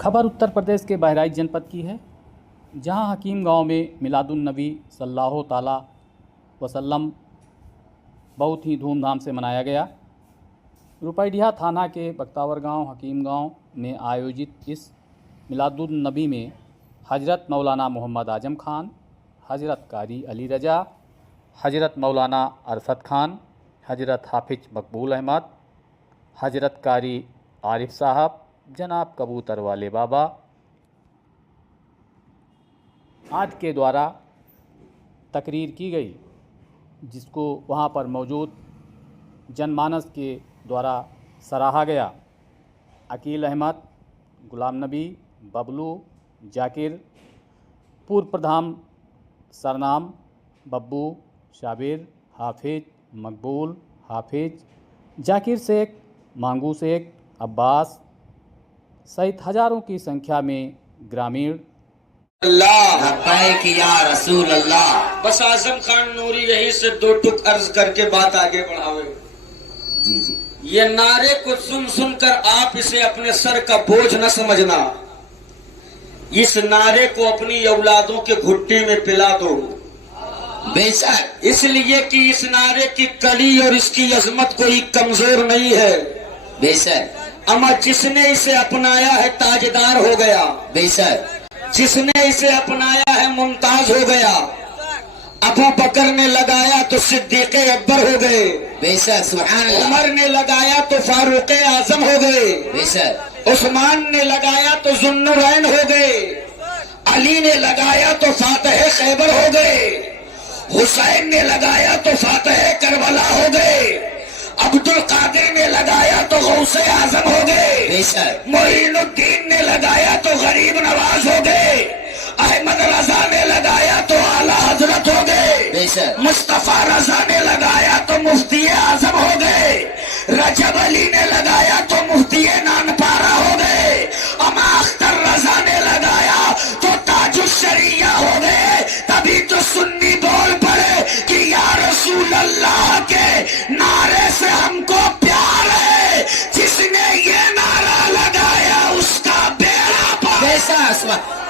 खबर उत्तर प्रदेश के बहराइच जनपद की है, जहां हकीम गांव में मिलादुन्नबी सल्लल्लाहु ताला वसल्लम बहुत ही धूमधाम से मनाया गया। रुपैडिया थाना के बख्तावर गांव हकीम गांव में आयोजित इस मिलादुन्नबी में हज़रत मौलाना मोहम्मद आजम खान, हज़रत कारी अली रजा, हज़रत मौलाना अरसद खान, हज़रत हाफिज मकबूल अहमद, हज़रत कारी आरिफ साहब, जनाब कबूतर वाले बाबा आदि के द्वारा तकरीर की गई, जिसको वहाँ पर मौजूद जनमानस के द्वारा सराहा गया। अकील अहमद, गुलाम नबी, बबलू, जाकिर, पूर्व प्रधान सरनाम, बब्बू, शाबिर, हाफिज, मकबूल, हाफिज, जाकिर शेख, मांगू शेख, अब्बास सहित हजारों की संख्या में ग्रामीण अल्लाह या रसूल अल्लाह। बस आजम खान नूरी यही से दो टुक अर्ज करके बात आगे बढ़ावे। जी जी, ये नारे को सुन सुनकर आप इसे अपने सर का बोझ न समझना। इस नारे को अपनी औलादों के घुट्टी में पिला दो, बेशक, इसलिए कि इस नारे की कली और इसकी अजमत कोई कमजोर नहीं है। बेशक, अमा जिसने इसे अपनाया है ताजदार हो गया। बेशक, जिसने इसे अपनाया है मुमताज हो गया। अबू बकर ने लगाया तो सिद्दीक़ अकबर हो गए। बेशक, सुभान अल्लाह। उमर ने लगाया तो फारूक आजम हो गए। बेशक, उस्मान ने लगाया तो जुन्नुरैन हो गए। अली ने लगाया तो फातह खैबर हो गए। हुसैन ने लगाया तो फातह करबला हो गए। अब्दुल कादिर ने लगाया तो गौसे आजम हो गए। मोइनुद्दीन ने लगाया तो गरीब नवाज हो गए। अहमद रजा ने लगाया तो आला हजरत हो गए। मुस्तफा रजा ने लगाया तो मुफ्ती आजम हो गए। रजब अली ने लगाया तो मुफ्ती नानपारा हो गए। अमा अख्तर रजा ने लगाया तो ताजुश्शरिया हो गए। तभी तो सुन्नी बोल पड़े कि या रसूल अल्लाह के नारे से हमको प्यार है। जिसने ये नारा लगाया उसका बेड़ा पार।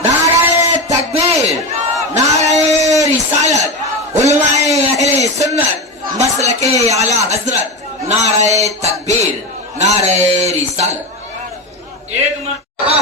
नारे तकबीर, नारे रिसालत, उलमाए अहले सुन्नत, मसलके आला हजरत, नारे तकबीर, नारे रिसालत। एक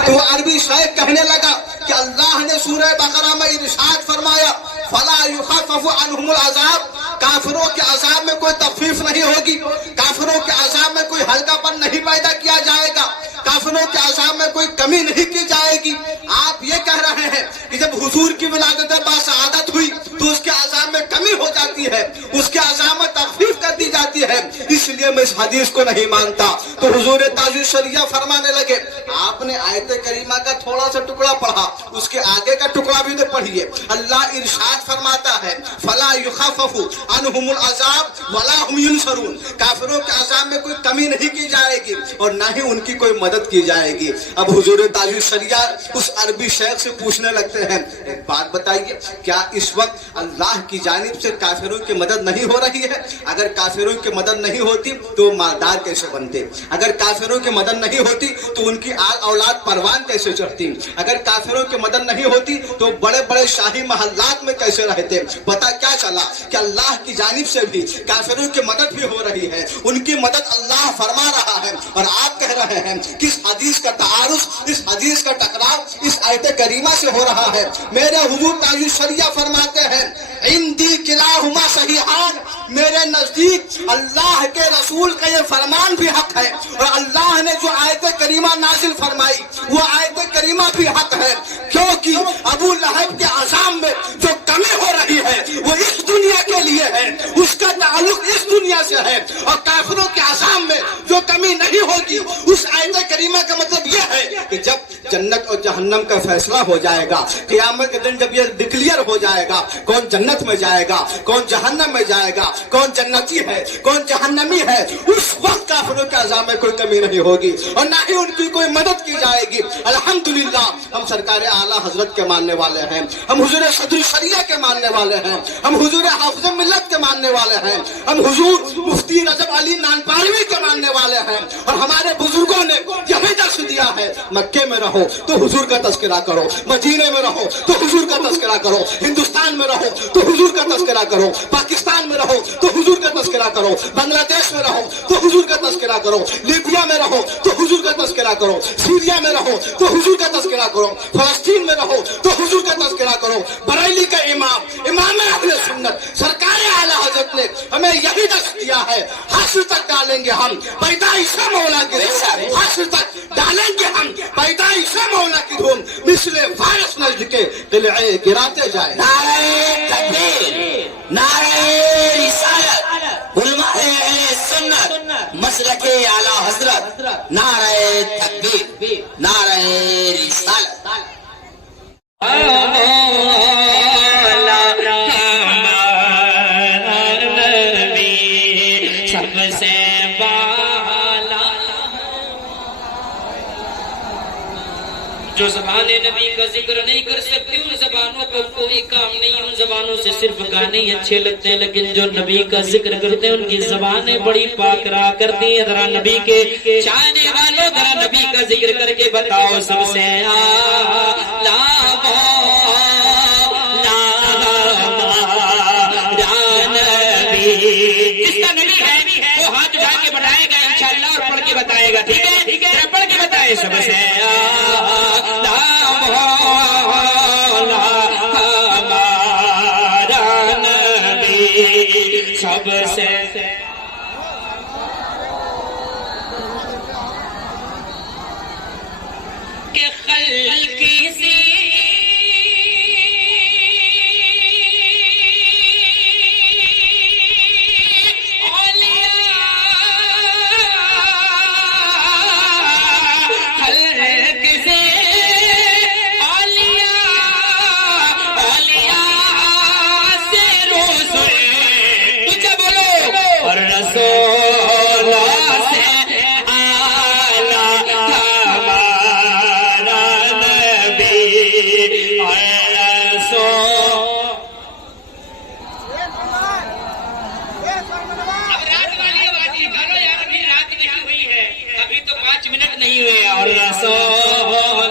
तो अरबी शायद कहने लगा कि अल्लाह ने सूरह बकरा में इरशाद फरमाया, फला युखफ़फ़ु अन्हुमुल अज़ाब, काफिरों के अज़ाब में कोई तखफीफ नहीं होगी, काफिरों के अज़ाब में कोई हल्कापन नहीं पैदा किया जाएगा, काफिरों के अज़ाब में कोई कमी नहीं की जाएगी। आप ये कह रहे हैं कि जब हुजूर की विलादत बासआदत हुई तो उसके अज़ाब में कमी हो जाती है, उसके अज़ाब में तखफीफ कर दी जाती है, इसलिए मैं इस हदीस को नहीं मानता। तो हुजूर ताजुल शरिया फरमाने लगे, आपने आयत करीमा का थोड़ा सा टुकड़ा पढ़ा, उसके आगे का टुकड़ा भी तो पढ़िए। अल्लाह इरशाद फरमाता है, फला युखफ़फ़ु अन्हुमुल अज़ाब वला हुम युनसरून, काफिरों के अज़ाब में कोई कमी नहीं की जाएगी और ना ही उनकी कोई मदद की जाएगी। अब हुजूर ताजुल शरिया उस अरबी शेख से पूछने लगते हैं, एक बात बताइए, क्या इस वक्त अल्लाह की जानिब से काफिरों की मदद नहीं हो रही है? अगर काफिरों की मदद नहीं होती तो मालदार कैसे बनते? अगर काफिरों की मदद नहीं होती तो उनकी औलाद परवान कैसे चढ़ती? अगर काफिरों की मदद नहीं होती तो बड़े बड़े शाही महल्लात में कैसे रहते? पता क्या चला कि अल्लाह की जानिब से भी काफिरों की मदद भी हो रही है, उनकी मदद अल्लाह फरमा रहा है। और आप कह रहे हैं कि इस हदीस का तारुफ, इस हदीस का टकराव इस आयत करीमा से हो रहा है। मेरे हुजूर ताजुल शरिया फरमाते हैं, इंदी किलाहुमा सहीहान, मेरे नजदीक अल्लाह के रसूल का ये फरमान भी हक है और अल्लाह ने जो आयत करीमा नाजिल फरमाई वो आयत करीमा भी हक है, क्योंकि अबू लहब के अज़ाब में जो कमी हो रही है वो इस दुनिया के लिए है, उसका ताल्लुक इस दुनिया से है। और काफिरों के अज़ाब में जो कमी नहीं होगी, उस आयत करीमा का मतलब यह है कि जब जन्नत और जहन्नम का फैसला हो जाएगा, क़यामत के दिन जब ये डिक्लेयर हो जाएगा कौन जन्नत में जाएगा, कौन जहन्नम में जाएगा, कौन जन्नती है, कौन जहन्नमी है, उस वक्त काफिरों के अज़ाब में कोई कमी नहीं होगी और ना ही उनकी कोई मदद की जाएगी। अल्हम्दुलिल्लाह, हम सरकार आला हजरत के मानने वाले हैं, हम हुजूर सदर शरिया के मानने वाले हैं, हम हुजूर हाफिज मिल्लत के मानने वाले हैं, हम हुजूर मुफ्ती रजब अली नानपारवी के मानने वाले हैं। और हमारे बुजुर्गों ने यही दर्श दिया है, मक्के में रहो तो हुजूर का तस्करा करो, मदीने में रहो तो हुजूर का तस्करा करो, हिंदुस्तान में रहो तो हुजूर का तस्करा करो, पाकिस्तान में रहो तो हुजूर का तस्करा करो, बांग्लादेश में रहो तो हुजूर का तस्करा करो, लीबिया में रहो तो हुजूर का तस्करा करो, सीरिया में रहो तो हुजूर का तस्करा करो, फलस्तीन में रहो तो हुजूर का तस्करा करो। बरेली का इमाम अहले सुन्नत सरकार आला हजरत ने हमें यही दर्श दिया है, हासिल तक डालेंगे हम पैदाइशे मौला की धूम, हासिल तक डालेंगे हम पैदाइशे मौला की धूम, मिसले फारस नजद के दिले गिराते जाए। नारे तकबीर, नारे रिसालत, उलमाए अहले सुन्नत, मसलके आला हजरत, नारे तकबीर, नारे रिसालत। सबसे बाला जो ज़बान नबी का जिक्र नहीं कर सकती, उन ज़बानों को कोई काम नहीं, उन ज़बानों से सिर्फ गाने ही अच्छे लगते हैं, लेकिन जो नबी का जिक्र करते हैं उनकी ज़बानें बड़ी पाक रहा करती हैं। जरा नबी के चाहने वालों, जरा नबी का जिक्र करके बताओ सबसे आला जिसका नबी है वो हाथ उठा के बताएगा इंशाअल्लाह और पढ़ के बताएगा। ठीक है, ठीक है, पढ़ के बताए सबसे आला हमारा नबी सबसे के खल्की से नहीं हुए और रसूल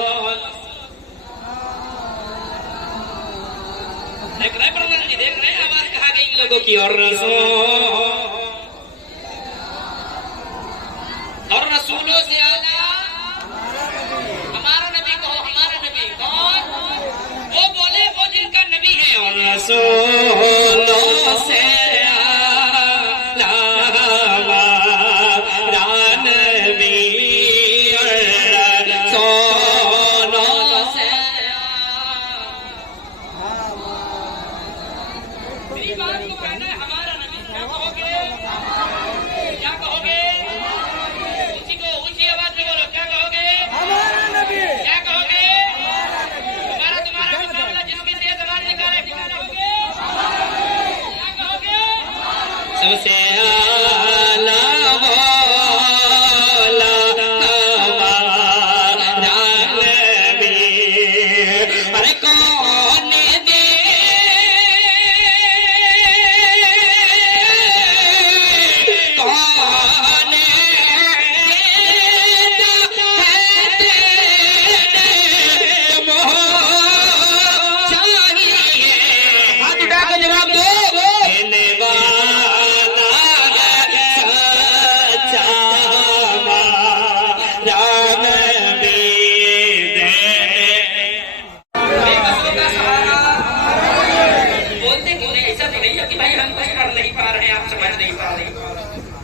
देख रहे प्रधान जी, देख रहे आवाज कहाँ गई इन लोगों की। और रसूलों से आला हमारा नबी कहो, हमारा नबी कौन? वो बोले वो जिनका नबी है। और रसूलों से सबसे आला मौला हमारा नबी। अरे कौन दे कौन चाहिए, हाथ उठा कर जवाब दो।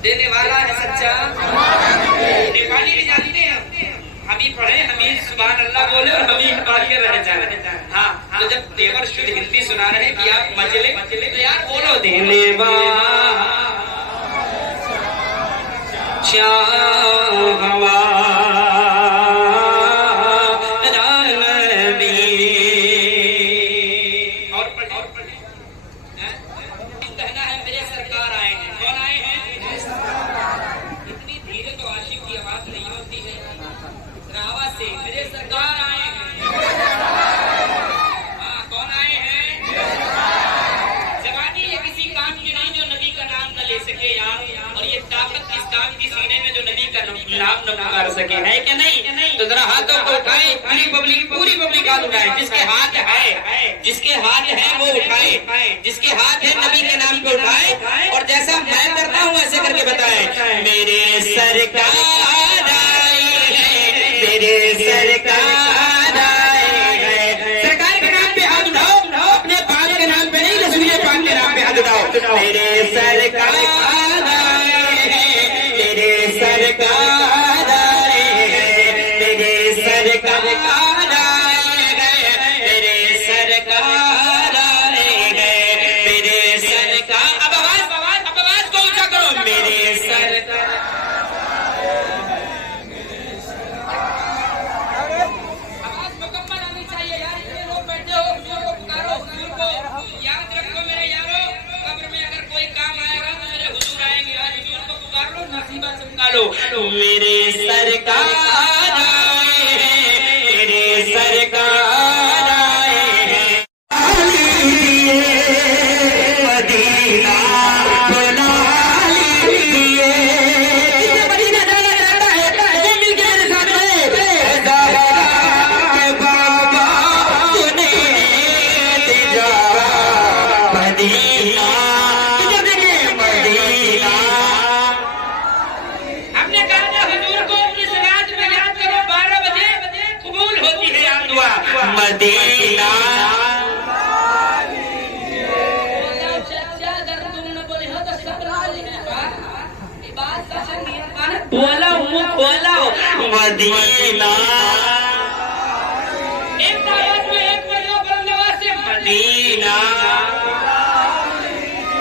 देने वाला है सच्चा। नेपाली भी जानते हैं, हम ही पढ़े, हम ही सुभान अल्लाह बोले और हम ही आगे रह जाए। हाँ, तो जब देवर शुद्ध हिंदी सुना रहे कि आप मचले तो यार बोलो देने वाला मेरे सरकार आए हैं। نہ پکار سکے، ہے کہ نہیں؟ تو ذرا ہاتھوں کو اٹھائے، پوری پبلک ہاتھ اٹھائے، جس کے ہاتھ ہے وہ اٹھائے، جس کے ہاتھ ہے نبی کے نام پہ اٹھائے، اور جیسا میں کرتا ہوں ایسے کر کے بتائے، میرے سرکار آئے ہیں، میرے سرکار آئے ہیں۔ سرکار کے نام پہ ہاتھ اٹھاؤ، اپنے پاک کے نام پہ نہیں، رسول پاک کے نام پہ ہاتھ اٹھاؤ۔ میرے سرکار آئے ہیں، میرے سرکار آئے ہیں، میرے سرکار آئے ہیں، میرے سرکار آئے ہیں، میرے سرکار۔ اب آواز کو اونچا کرو، میرے سرکار۔ آواز مکمل آنی چاہیے یار، اتنے لوگ بیٹھے ہو، حضور کو پکارو، حضور کو یاد رکھو میرے یارو، قبر میں اگر کوئی کام آئے گا تو میرے حضور آئیں گے، آج حضور کو پکار لو، نصیبہ چمکا لو۔ میرے سرکار آئے ہیں، میرے سرکار آئے ہیں، مدینہ بنا لیجیے۔ کسے مدینہ جانا چاہتا ہے وہ مل کے میرے ساتھ رہے۔ زہرا کے بابا سنے تجارہ مدینہ، کسے دیکھیں مدینہ۔ ہم نے کہا تھا حضور کو اس رات میں یاد کرو، 12 بجے قبول ہوتی ہے یاد دعا۔ مدینہ مدینہ، ایک آواز میں ایک مرتبہ بلند آواز سے مدینہ،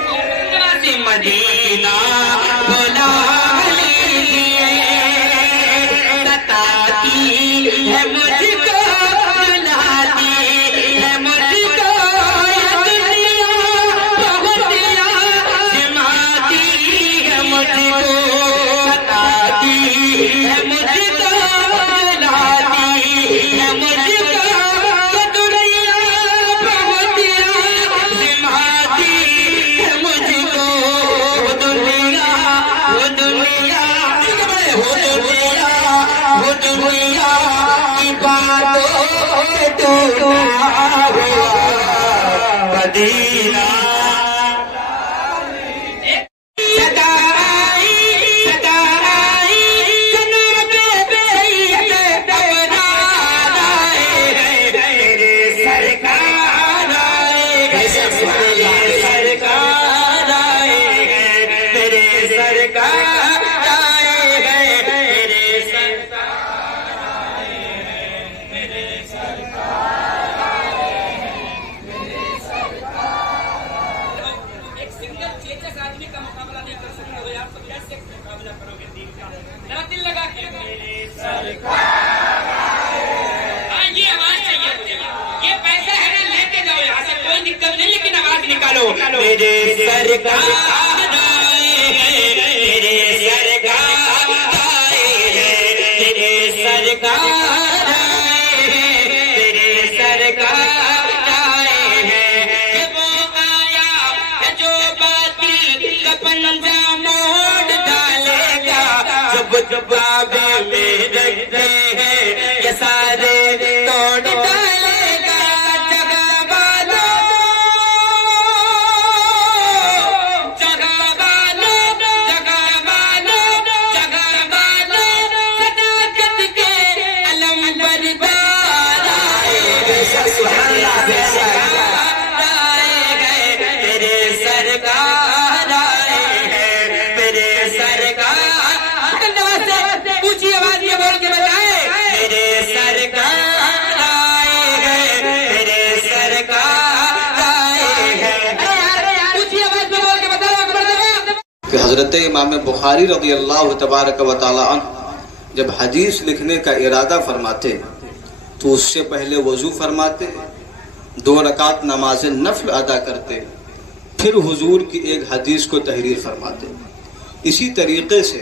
بلند آواز سے مدینہ بلا لیجیے۔ ستاتی ہے مجھ کو، بلاتی ہے مجھ کو یہ دنیا، بہت سماتی ہے مجھ کو، ستاتی ہے مجھ کو، بلاتی ہے مجھ کو یہ دنیا، بہت سماتی ہے مجھ کو۔ وہ دنیا وہ دنیا وہ دنیا کی باتوں سے ٹوٹا ہوا مدینہ۔ صدا آئی کنوں پہ بیعت ابرار آئے ہیں، میرے سرکار آئے ہیں، میرے سرکار آئے ہیں، میرے سرکار آئے ہیں، میرے سرکار آئے ہیں، میرے سرکار آئے ہیں، میرے سرکار۔ ایک سنگل چیچس آدمی کا مقابلہ نہیں کر سکتے ہو، آپ تو کیسے مقابلہ کرو گے دین کا؟ ذرا دل لگا کے میرے سرکار آئے ہیں۔ ہاں یہ آواز چاہیے مجھے، یہ پیسہ ہے نا، لے کے جاؤ یہاں سے، کوئی دقت نہیں، لیکن آواز نکالو۔ میرے سرکار آئے ہیں، میرے سرکار آئے ہیں، میرے سرکار آئے ہیں، میرے سرکار آئے ہیں۔ یہ وہ آیا ہے جو باطل کا پنجہ موڑ ڈالے گا، جب بابے میں رکھتے ہیں یہ سارے توڑ ڈالے گا۔ جگہ والوں، جگہ والوں، جگہ والوں، جگہ والوں، صداقت کے علم بردار آئے ہیں، آئے ہیں، میرے سرکار آئے ہیں، میرے سرکار۔ اونچی آواز میں بول کے بتائے، میرے سرکار آئے ہیں، میرے سرکار آئے ہیں۔ اونچی آواز میں بول کے بتاؤ کہ حضرت امام بخاری رضی اللہ تبارک و تعالی عنہ جب حدیث لکھنے کا ارادہ فرماتے تو اس سے پہلے وضو فرماتے، 2 رکعت نماز نفل ادا کرتے، پھر حضور کی ایک حدیث کو تحریر فرماتے۔ اسی طریقے سے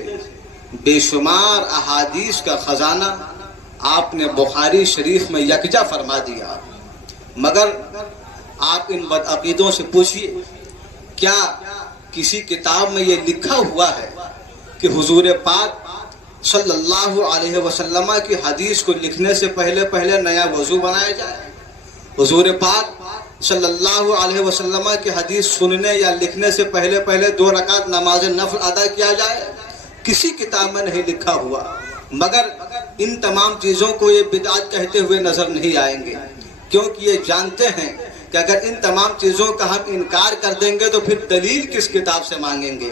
بے شمار احادیث کا خزانہ آپ نے بخاری شریف میں یکجا فرما دیا۔ مگر آپ ان بدعقیدوں سے پوچھئے، کیا کسی کتاب میں یہ لکھا ہوا ہے کہ حضور پاک सल्लल्लाहु अलैहि वसल्लम की हदीस को लिखने से पहले पहले नया वजू बनाया जाए। हुजूर पाक सल्लल्लाहु अलैहि वसल्लम की हदीस सुनने या लिखने से पहले पहले 2 रकात नमाज नफल अदा किया जाए, किसी किताब में नहीं लिखा हुआ। मगर इन तमाम चीज़ों को ये बिदअत कहते हुए नजर नहीं आएंगे, क्योंकि ये जानते हैं कि अगर इन तमाम चीज़ों का हम इनकार कर देंगे तो फिर दलील किस किताब से मांगेंगे।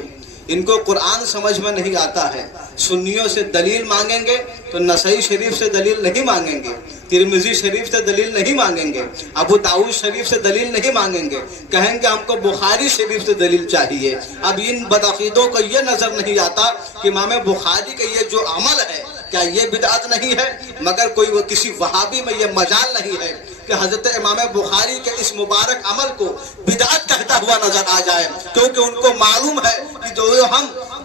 इनको कुरान समझ में नहीं आता है, सुन्नियों से दलील मांगेंगे तो नसई शरीफ से दलील नहीं मांगेंगे, तिरमिजी शरीफ से दलील नहीं मांगेंगे, अबू दाऊद शरीफ से दलील नहीं मांगेंगे, कहेंगे हमको बुखारी शरीफ से दलील चाहिए। अब इन बदअकीदों को ये नजर नहीं आता कि इमाम बुखारी का ये जो अमल है क्या ये बिदअत नहीं है। मगर कोई वो किसी वहाबी में ये मजाल नहीं है कि हजरत इमाम बुखारी के इस मुबारक अमल को बिदअत कहता हुआ नजर आ जाए, क्योंकि उनको मालूम है कि जो हम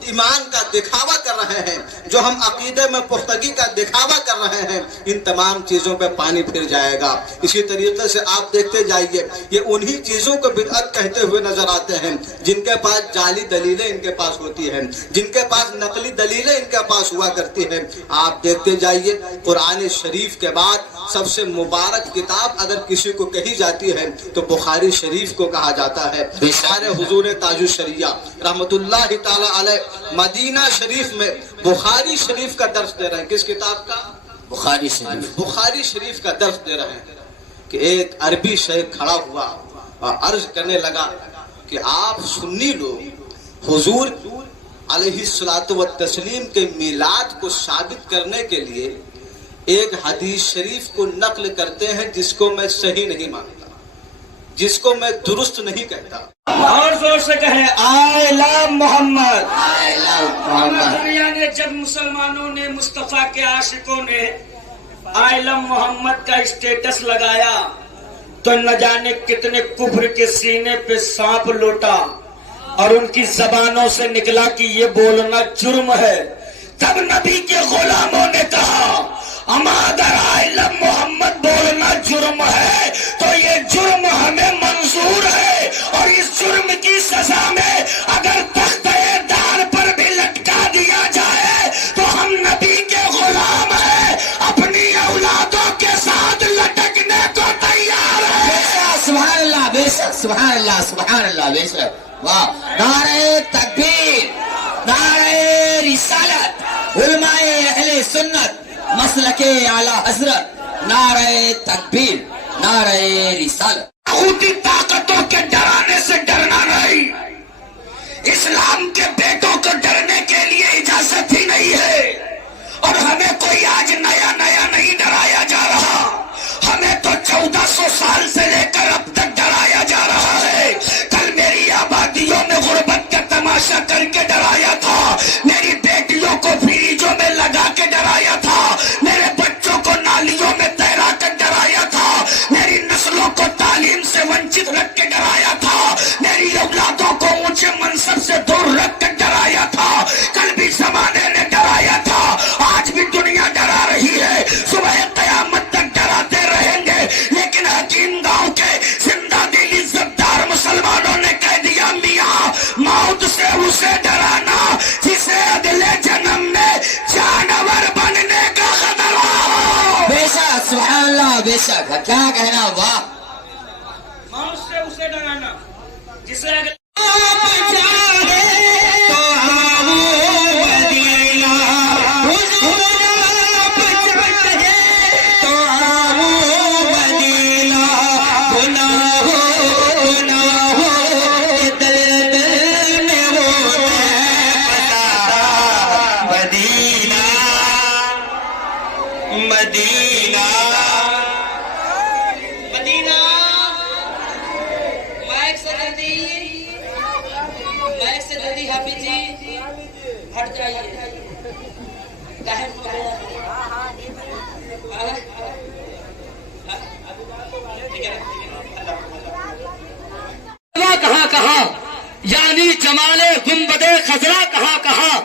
ईमान का दिखावा कर रहे हैं, जो हम अकीदे में पुख्तगी का दिखावा कर रहे हैं, इन तमाम चीज़ों पे पानी फिर जाएगा। इसी तरीके से आप देखते जाइए, ये उन्हीं चीज़ों को बिदअत कहते हुए नजर आते हैं जिनके पास जाली दलीलें इनके पास होती हैं, जिनके पास नकली दलीलें इनके पास हुआ करती हैं। आप देखते जाइए, कुरान शरीफ के बाद सबसे मुबारक किताब अगर किसी को कही जाती है तो बुखारी शरीफ को कहा जाता है। सारे हुजूर ताजुल शरिया रहमतुल्लाहि ताला अलैह मदीना शरीफ में बुखारी शरीफ का दर्स दे रहे हैं। किस किताब का? बुखारी शरीफ। बुखारी शरीफ का दर्स दे रहे हैं कि एक अरबी शेख खड़ा हुआ और अर्ज करने लगा कि आप सुन्नी लोग हुजूर अलैहिस्सलातु व तस्लीम के मिलाद को साबित करने के लिए एक हदीस शरीफ को नकल करते हैं जिसको मैं सही नहीं मानता, जिसको मैं दुरुस्त नहीं कहता। और जोर से कहें I love Muhammad. I love Muhammad। दुनिया ने जब मुसलमानों ने मुस्तफा के आशिकों ने आई लव मोहम्मद का स्टेटस लगाया तो न जाने कितने कुफ्र के सीने पे सांप लौटा और उनकी जबानों से निकला कि ये बोलना जुर्म है। तब नबी के गुलामों ने कहा अगर आई लव मोहम्मद बोलना जुर्म है तो ये जुर्म हमें मंजूर है, और इस जुर्म की सजा में अगर तख्ते-ए-दार पर भी लटका दिया जाए तो हम नबी के गुलाम हैं, अपनी औलादों के साथ लटकने को तैयार हैं। सुभान अल्लाह, बेशक सुभान अल्लाह, सुभान अल्लाह, बेशक। वाह, नारे तकबीर, नारे रिसालत, उलमाए अहले सुन्नत, मसलके आला हजरत, नारे तकबीर, नारे रिसालत। तागूती ताकतों के डराने से डरना नहीं, इस्लाम के बेटों को डरने के लिए इजाजत ही नहीं है। और हमें कोई आज नया नया नहीं डराया जा रहा, हमें तो 1400 साल से लेकर अब तक डराया जा रहा है। कल मेरी आबादियों में गुर्बत का तमाशा करके डराया था, मेरी बेटियों को फ्रीजों में लगा के डराया था, मेरे बच्चों को नालियों में तैरा कर डराया था, मेरी नस्लों को तालीम से वंचित रख के डराया था, मेरी औलादों को ऊंचे मनसब से दूर रख कर डराया था। कल भी जमाने ने डराया था, आज भी दुनिया डरा रही है, सुबह कयामत तक डराते रहेंगे। लेकिन हकीम गांव के जिंदा दिल इज्जतदार मुसलमानों ने कह दिया मियां मौत से उसे डराना जिसे अगले जन्म में जानवर बनने का खतरा हो। बेशक सुभान अल्लाह, बेशक। क्या कहना, वाह। मौत से उसे डराना जिसे अगले कहाँ कहाँ, यानी जमाले गुंबदे खजरा कहाँ कहाँ,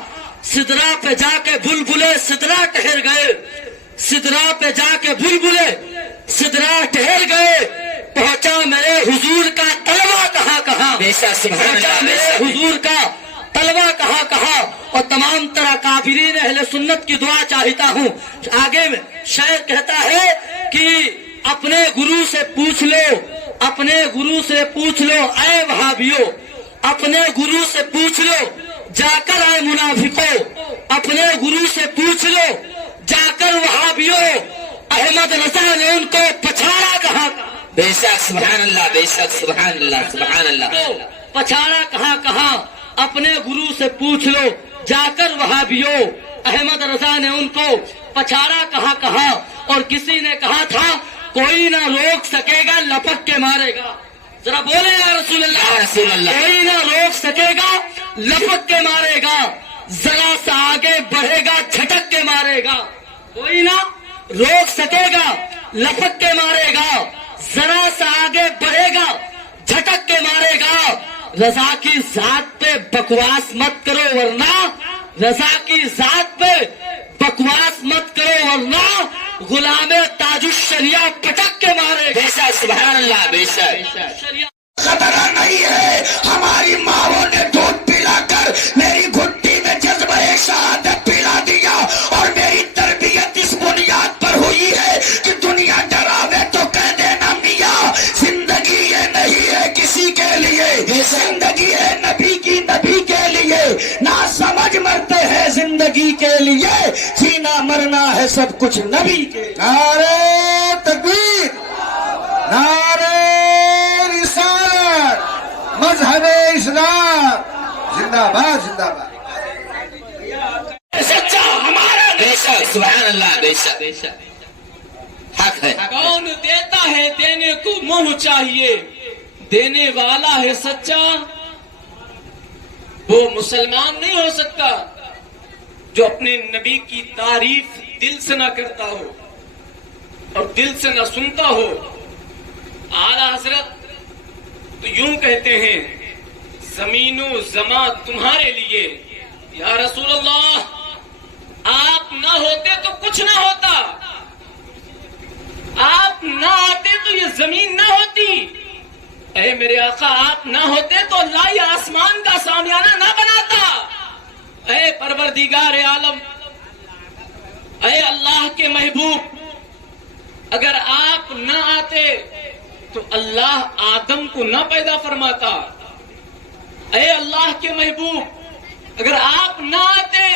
सिदरा पे जाके बुलबुले सिदरा ठहर गए, सिदरा पे जाके बुलबुले सिदरा ठहर गए, पहुंचा मेरे हुजूर का तलवा कहाँ कहाँ, पहुंचा मेरे हुजूर का तलवा कहाँ कहाँ और तमाम तरह काफिरीन अहले सुन्नत की दुआ चाहता हूँ। आगे में शायर कहता है कि अपने गुरु से पूछ लो, अपने गुरु से पूछ लो ऐ वहाबियो, अपने गुरु से पूछ लो जाकर आए मुनाफिको, अपने गुरु से पूछ लो जाकर वहाबियो, अहमद रजा ने उनको पछाड़ा कहाँ। बेशक सुभान अल्लाह, बेशक सुभान अल्लाह, सुभान अल्लाह। पछाड़ा कहाँ कहाँ, अपने गुरु से पूछ लो जाकर वहाबियो, अहमद रजा ने उनको पछाड़ा कहाँ कहाँ। और किसी ने कहा था कोई ना रोक सकेगा लपक के मारेगा। जरा बोले या रसूल अल्लाह, रसूल अल्लाह। कोई ना रोक सकेगा लपक के मारेगा, जरा सा आगे बढ़ेगा झटक के मारेगा। कोई ना रोक सकेगा लपक के मारेगा, जरा सा आगे बढ़ेगा झटक के मारेगा। रजा की जात पे बकवास मत करो वरना, रजा की जात पे बकवास मत करो वरना गुलामे ताजुश शरिया पटक के मारेगा। बेशक सुभान अल्लाह, बेशक। शरिया खतरा नहीं है। हमारी माओ ने दूध पिलाकर मेरी घुट्टी में जज्बे शहादत पिला दिया और मेरी तरबियत इस बुनियाद पर हुई है कि दुनिया डरावे तो कह देना मियाँ, जिंदगी ये नहीं है किसी के लिए, जिंदगी है नबी की, नबी के लिए। ना समझ मरते हैं जिंदगी के लिए, जीना मरना है सब कुछ नबी के। नारे तकबीर, नारे रिसालत, मजहबे इस्लाम जिंदाबाद, जिंदाबाद। सच्चा हमारा बेशक सुभान अल्लाह, बेशक बेशक हक है। कौन देता है देने को मुंह चाहिए, देने वाला है सच्चा, वो मुसलमान नहीं हो सकता जो अपने नबी की तारीफ दिल से ना करता हो और दिल से ना सुनता हो। आला हजरत तो यूं कहते हैं जमीनो जमा तुम्हारे लिए, या रसूल अल्लाह आप ना होते तो कुछ ना होता, आप ना आते तो ये जमीन ना होती, ऐ मेरे आका आप ना होते तो अल्लाह ये आसमान का सामियाना ना बनाता। ऐ परवरदिगार आलम, ऐ अल्लाह के महबूब, अगर आप ना आते तो अल्लाह आदम को ना पैदा फरमाता। ऐ अल्लाह के महबूब अगर आप ना आते।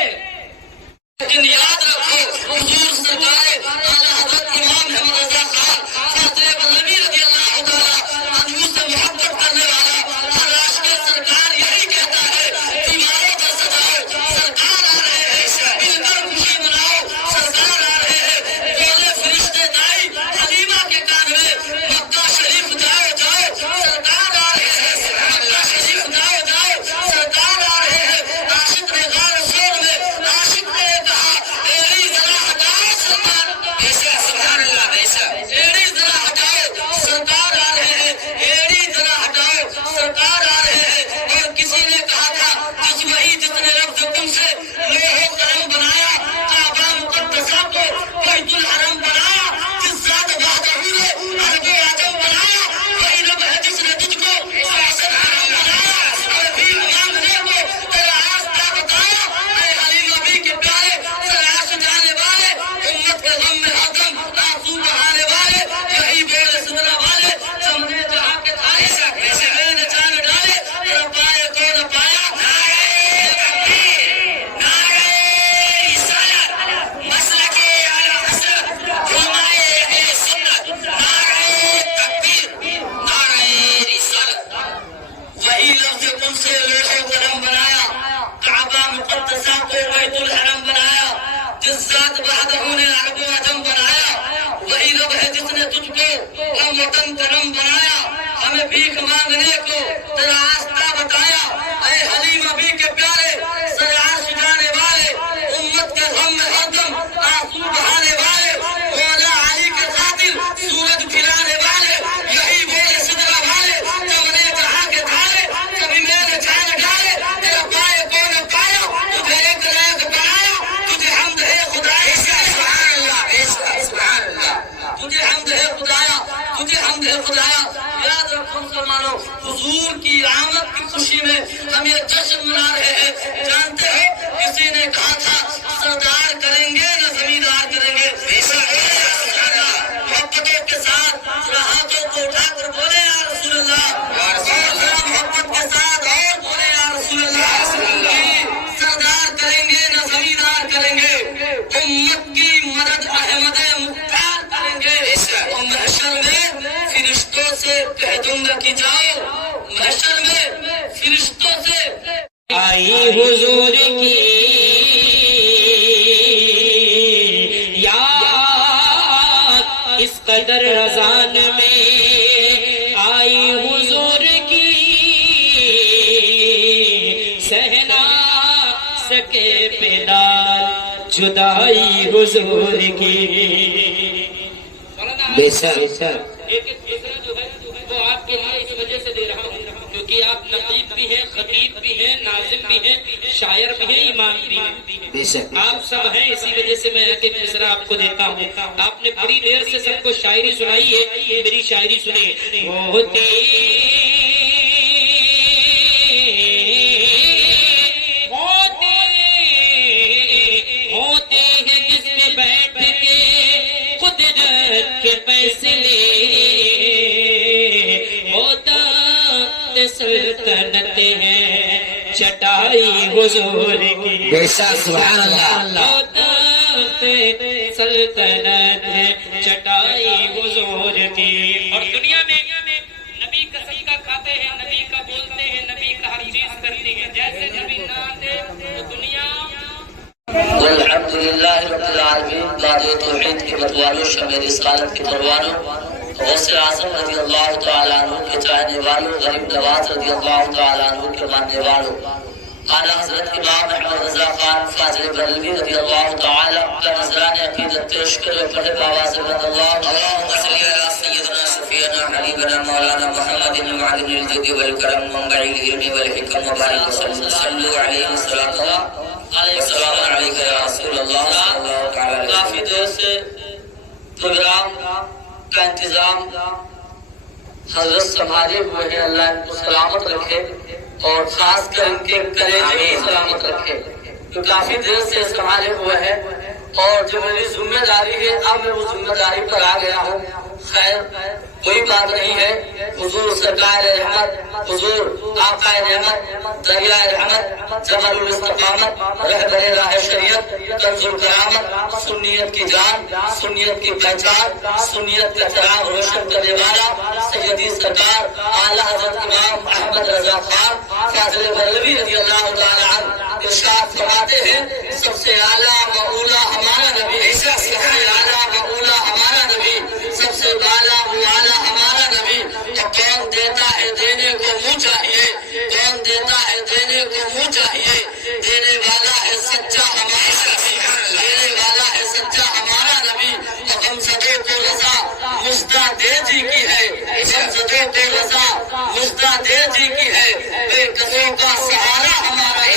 लेकिन याद रखो हुजूर सरकार आला हज़रत इमाम अहमद रज़ा खान साहब बरेलवी रज़ियल्लाहु ताला अन्हु से मोहब्बत करने वाला हर राष्ट्र सरकार यही कहता है दीवारों पर सजाओ सरकार आ रहे हैं, मिलकर खुशी मनाओ सरकार आ रहे हैं, बोले फरिश्ते दाई हलीमा के कान में मक्का शरीफ जाओ जाओ सरकार आ रहे हैं, मक्का शरीफ जाओ जाओ सरकार आ रहे हैं। आशिक ने गार शोर में आशिक ने कहा एड़ी जरा हटाओ सरकार, बेशक सुभान अल्लाह, बेशक एड़ी जरा हटाओ सरकार आ रहे हैं, एड़ी जरा हटाओ सरकार आ रहे हैं। और किसी ने कहा था जिस वही जिसने रब तुमसे लोहे करम बनाया काबा मुकद्दसा को बैतुल हरम बनाया, जिस जात वाहदहू ने अर्ज़ आजम बनाया वही रब है जिसने तुझको आसमान बनाया और भी मांगने को तेरा रास्ता बताया। ऐ हलीम नबी के प्यारे सराश जाने वाले उम्मत के गम में हकम आंसू बहाने वाले यही बोले सुनने वाले चमने जहां के थारे ऐसे मैंने जान डाले तेरा पाए को न पाया। नारे रिसालत मसलके आला हज़रत उलमाए अहले सुन्नत, नारे तकबीर, नारे रिसालत। वही लफ्ज़ तुमसे लोहे करम बनाया काबा मुकद्दसा को बैतुल हरम बनाया, जिस जात वाहदहू ने अरब व अजम बनाया वही रब है जिसने तुझको हम वतन करम बनाया, हमें भीख मांगने को तेरा रास्ता बताया। ऐ हलीम नबी के प्यारे सराश जाने वाले उम्मत के गम में हरदम आंसू बहाने वाले मौला अली के खातिर सूरज खिलाने वाले यही बोले सिदरा वाले चमने जहां के थारे कभी मैंने जान डाले तेरा पाए को न पाया, तुझे एक लायक बनाया, तुझे हमद है खुदाया, बेशक सुभान अल्लाह, बेशक सुभान अल्लाह। तुझे हमद है खुदाया, तुझे حمد ہے خدایا. یاد رکھو مسلمانوں، حضور کی آمد کی خوشی میں ہم یہ جشن منا رہے ہیں. جانتے ہو کسی نے کہا تھا سردار کریں گے نہ زمیندار کریں گے. محبتوں کے ساتھ ہاتھوں کو اٹھا کر بولے یا رسول اللہ. محبت کے ساتھ اور بولے یا رسول اللہ. سردار کریں گے نہ زمیندار کریں گے. امت کی مدد احمد مختار کریں گے. اور محشر میں فرشتوں سے کہہ دوں گا کہ جاؤ. محشر میں فرشتوں سے آئی حضور کی یاد اس قدر رضان میں، آئی حضور کی سہنا سکے پلال جدائی حضور کی. بے شک ایک دوسرا جو ہے وہ آپ کے لیے اس وجہ سے دے رہا ہوں کیونکہ آپ نقیب بھی ہیں، خطیب بھی ہیں، ناظم بھی ہیں، شاعر بھی ہیں، امام بھی ہیں. بے شک آپ سب ہیں، اسی وجہ سے میں ایک ایک مصرع آپ کو دیتا ہوں. آپ نے بڑی دیر سے سب کو شاعری سنائی ہے، میری شاعری سنیے. ہوتے ہیں جس میں بیٹھ کے قدرت کے فیصلے، ہوتا سلطنت ہے چٹائی حضور کی. بے شک سبحان اللہ. ہوتا سلطنت ہے چٹائی حضور کی. اور دنیا میں نبی کا صدقہ کھاتے ہیں، نبی کا بولتے ہیں، نبی کا ہر چیز کرتے ہیں. جیسے نبی نہ آتے تو دنیا. الحمد للہ رب العالمین. داد توحید کے متوالوں، شمع رسالت کے پروانوں، غوث اعظم رضی اللہ تعالیٰ عنہ کے چاہنے والوں، غریب نواز رضی اللہ تعالیٰ عنہ کے ماننے والوں، اعلیٰ حضرت امام احمد رضا خان فاضل بریلوی رضی اللہ تعالیٰ کا نذران عقیدت پیش کرے. پڑھے باواز اللہ اللہم صلی علی سیدنا شفیعنا حبیبنا مولانا محمد المعدن الجود والکرم منبع العلم والحکم وبارک وسلم. صلو علیہ وسلم. السلام علیکم یا رسول اللہ صلی اللہ تعالیٰ علیہ وسلم. کافی دیر سے پروگرام کا انتظام حضرت سنبھالے ہوئے ہیں. اللہ ان کو سلامت رکھے اور خاص کر ان کے کلیجے کو سلامت رکھے جو کافی دیر سے سنبھالے ہوئے ہیں. اور جو میری ذمہ داری ہے اب میں وہ ذمہ داری پر آ گیا ہوں. خیر کوئی بات نہیں ہے. حضور سرکار رحمت، حضور آقا رحمت، دریا رحمت، جمال الاستقامت، رہبر راہ شریعت، کنز الکرامت، سنیت کی جان، سنیت کی پہچان، سنیت کا چراغ روشن کرنے والا سیدی سرکار اعلیٰ حضرت امام احمد رضا خان فاضل بریلوی رضی اللہ تعالیٰ عنہ ارشاد فرماتے ہیں سب سے اعلیٰ و اولیٰ ہمارا نبی، سب سے اعلیٰ و اولیٰ ہمارا نبی، سب سے بالا و اعلیٰ ہمارا نبی. تو کون دیتا ہے دینے کو منہ چاہیے، کون دیتا ہے دینے کو منہ چاہیے. دینے والا ہے سچا ہمارا نبی، دینے والا ہے سچا ہمارا نبی. تو ہم سبوں کو رضا مصطفیٰ دے جی کی ہے، ہم سبوں کو رضا مصطفیٰ دے جی کی ہے. بے قصوں کا سہارا ہمارا بے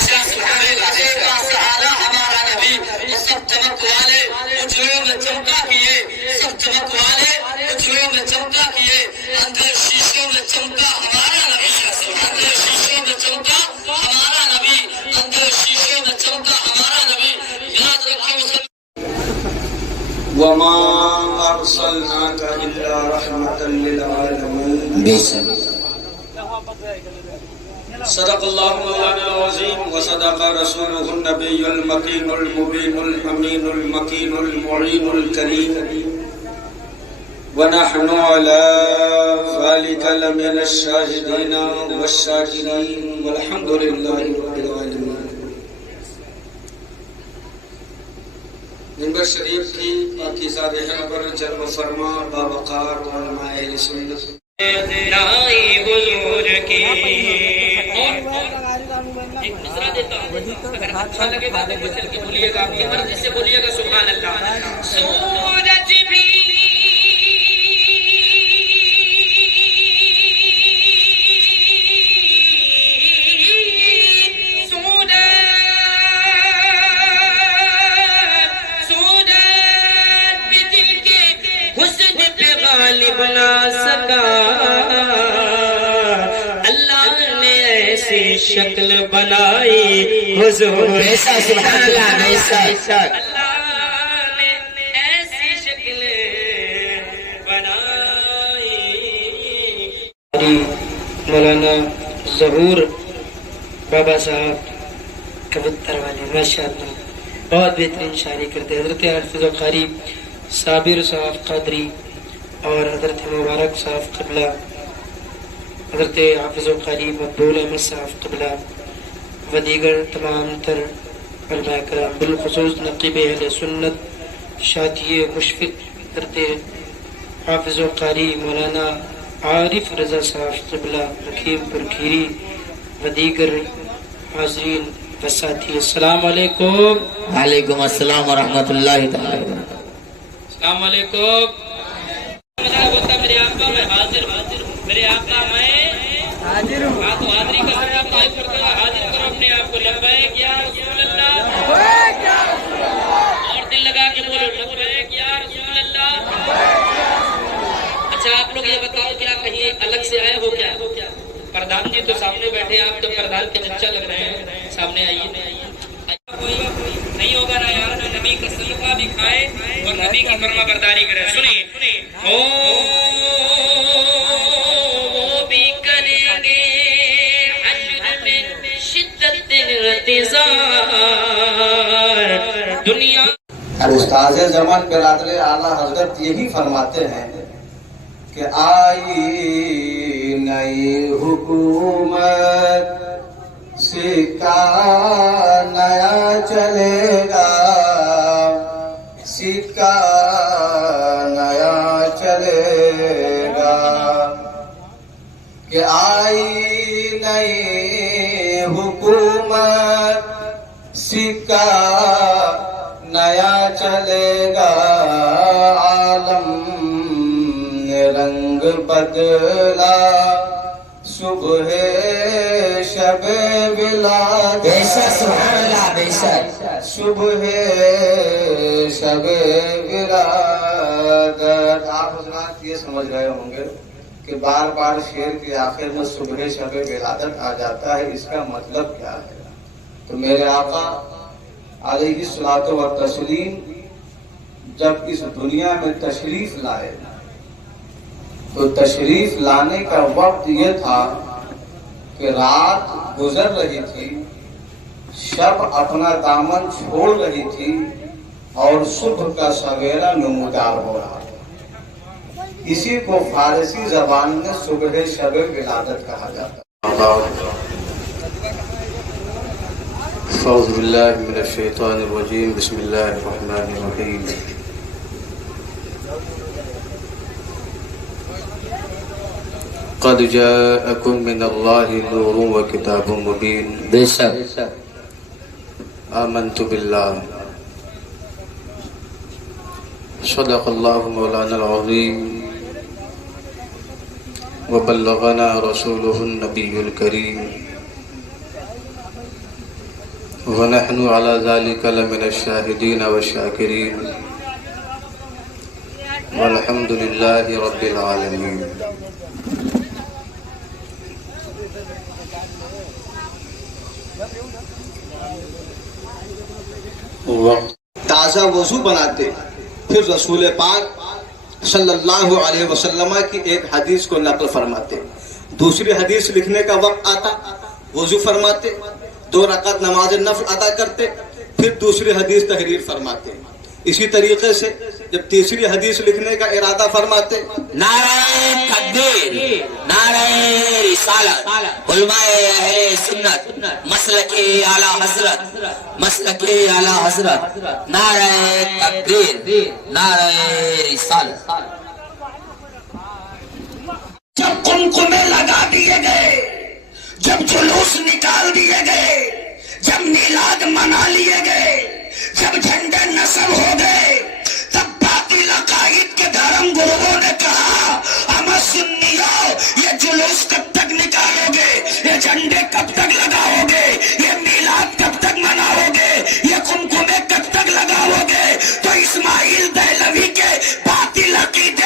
قصوں کا سہارا ہمارا نبی. وہ سب چمک والے اجلوں میں چمکا کیے، سب چمک والے اجلوں میں چمکا کیے. اندر شیشوں میں چمکا ہمارا نبی، اندر شیشوں میں چمکا ہمارا نبی، اندر شیشوں میں چمکا ہمارا نبی. یاد رکھو وما أرسلناك إلا رحمة للعالمين. بے شک صدق الله مولانا العظيم وصدق رسوله النبي المكين المبين الأمين المكين المعين الكريم. ونحن على ذلك لمن الشاهدين والشاكرين والحمد لله رب العالمين. منبر شریف کی پاکیزہ رہن پر جلوہ فرما باوقار علماء اہل سنت نائی حضور کی. ایک مصرع دیتا ہوں، اگر اچھا لگے گا تو چل کے بولیے گا، اپنی مرضی سے بولیے گا. سبحان اللہ. سورج بھی بنا سکا اللہ نے ایسی شکل بنائی حضور ایسا سبحان اللہ ایسا اللہ نے ایسی شکل بنائی. مولانا ظہور بابا صاحب کبوتر والے ماشاءاللہ بہت بہترین شاعری کرتے ہیں. حضرت حافظ و قاری صابر صاحب قادری اور حضرت مبارک صاحب قبلہ، حضرت حافظ و قاری مقبول احمد صاحب قبلہ و دیگر تمام تر علماء کرام، بالخصوص نقیب اہل سنت شاطی مشفق حضرت حافظ و قاری مولانا عارف رضا صاحب قبلہ رکھیم پور کھیری و دیگر حاضرین و ساتھی، السلام علیکم. وعلیکم السلام ورحمۃ اللہ تعالی وبرکاتہ. السلام علیکم. ہوتا میرے آقا میں حاضر ہوں، میرے آقا میں حاضر ہوں. ہاں تو حاضری کا سبب طائف کرتے ہیں، حاضر کرو اپنے آپ کو. لبیک یا رسول اللہ، اور دل لگا کے بولو لبیک یا رسول اللہ. اچھا آپ لوگ یہ بتاؤ کیا کہیں الگ سے آئے ہو کیا؟ پردھان جی تو سامنے بیٹھے، آپ تو پردھان کے بچہ لگ رہے ہیں، سامنے آئیے. کوئی نہیں ہوگا نا یار جو نبی کا صدقہ بھی کھائے اور نبی کی فرما برداری کرے. سنیں وہ بھی کریں گے حشر میں شدت انتظار دنیا. استاذ زمان برادر اعلیٰ حضرت یہی فرماتے ہیں کہ آئی نئی حکومت سکہ نیا چلے گا، سکہ نیا چلے گا. کہ آئی نئی حکومت سکہ نیا چلے گا. عالم نے رنگ بدلا صبح شب ولادت، ایسا سبحان اللہ ایسا صبح شب ولادت. آپ حضرات یہ سمجھ رہے ہوں گے کہ بار بار شعر کے آخر میں صبح شب ولادت آ جاتا ہے، اس کا مطلب کیا ہے؟ تو میرے آقا علیہ الصلوۃ والتسلیم جب اس دنیا میں تشریف لائے تو تشریف لانے کا وقت یہ تھا کہ رات گزر رہی تھی، شب اپنا دامن چھوڑ رہی تھی اور صبح کا سویرا نمودار ہو رہا تھا. اسی کو فارسی زبان میں صبح شب ولادت کہا جاتا ہے. اعوذ باللہ من الشیطان الرجیم، بسم اللہ الرحمن الرحیم. قد جاءکم من اللہ نور و کتاب مبین. بے شک آمنت باللہ. صدق اللہ مولانا العظیم وبلغنا رسولہ النبی الکریم ونحن على ذلك لمن الشاهدين والشاكرين والحمد لله رب العالمين. تازہ وضو بناتے، پھر رسول پاک صلی اللہ علیہ وسلم کی ایک حدیث کو نقل فرماتے. دوسری حدیث لکھنے کا وقت آتا، وضو فرماتے، 2 رکعت نماز نفل ادا کرتے، پھر دوسری حدیث تحریر فرماتے. اسی طریقے سے جب تیسری حدیث لکھنے کا ارادہ فرماتے، نعرہ تکبیر، نعرہ رسالت، علماء اہل سنت، مسلک اعلی حضرت، مسلک اعلی حضرت، نعرہ تکبیر، نعرہ رسالت. جب قمقمے لگا دیے گئے، جب جلوس نکال دیے گئے، جب میلاد منا لیے گئے، جب جھنڈے نصب ہو گئے، تب باطل عقائد کے دھرم گروہوں نے کہا ہمیں سنیوں یہ جلوس کب تک نکالو گے، یہ جھنڈے کب تک لگاؤ گے، یہ میلاد کب تک مناؤ گے، یہ قمقمے کب تک لگاؤ گے. تو اسماعیل دہلوی کے باطل عقیدے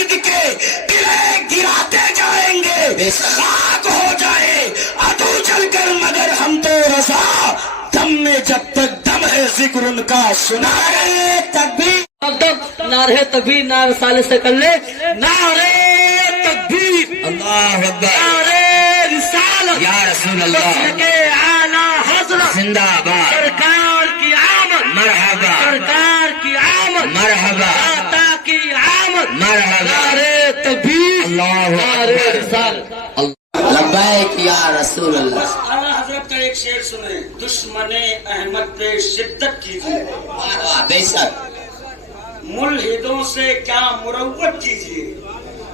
مجد کے قلعے گراتے جائیں گے، خاک ہو جائے عدو چل کر، مگر ہم تو رضا دم میں جب تک دم ہے ذکر ان کا سنائے تکبیر۔ نعرہ تکبیر، نعرہ سالس سے کر لے، نعرہ تکبیر، اللہ اکبر، نعرہ رسالت، یا رسول اللہ، کے اعلیٰ حضرت زندہ باد، سرکار کی آمد، مرحبا، سرکار کی آمد، مرحبا، آتا کی آمد، مرحبا، نعرہ تکبیر، اللہ نعرہ اکبر، رسالت۔ لبیک یا رسول اللہ۔ اعلیٰ حضرت کا ایک شعر سنیں، دشمن احمد پہ شدت کیجیے، بے شک ملحدوں سے کیا مروت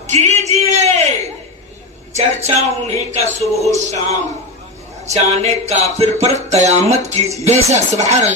کیجیے چرچا انہیں کا صبح و شام، جانے کافر پر قیامت کیجیے۔ بے شک، سبحان اللہ۔